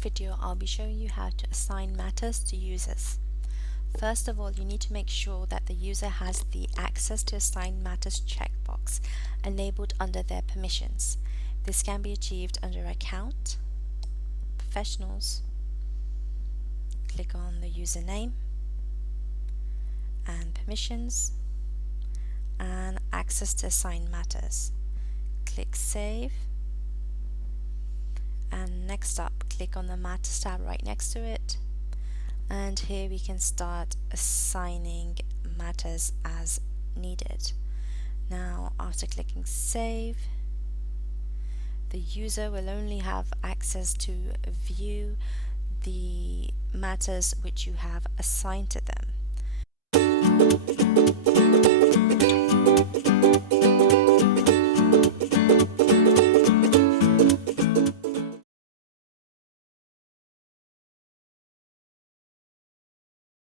video, I'll be showing you how to assign matters to users. First of all, you need to make sure that the user has the Access to Assigned Matters checkbox enabled under their permissions. This can be achieved under Account, Professionals, click on the username, and Permissions, and Access to Assigned Matters. Click Save, and next up, click on the Matters tab right next to it, and here we can start assigning matters as needed. Now, after clicking Save, the user will only have access to view the matters which you have assigned to them.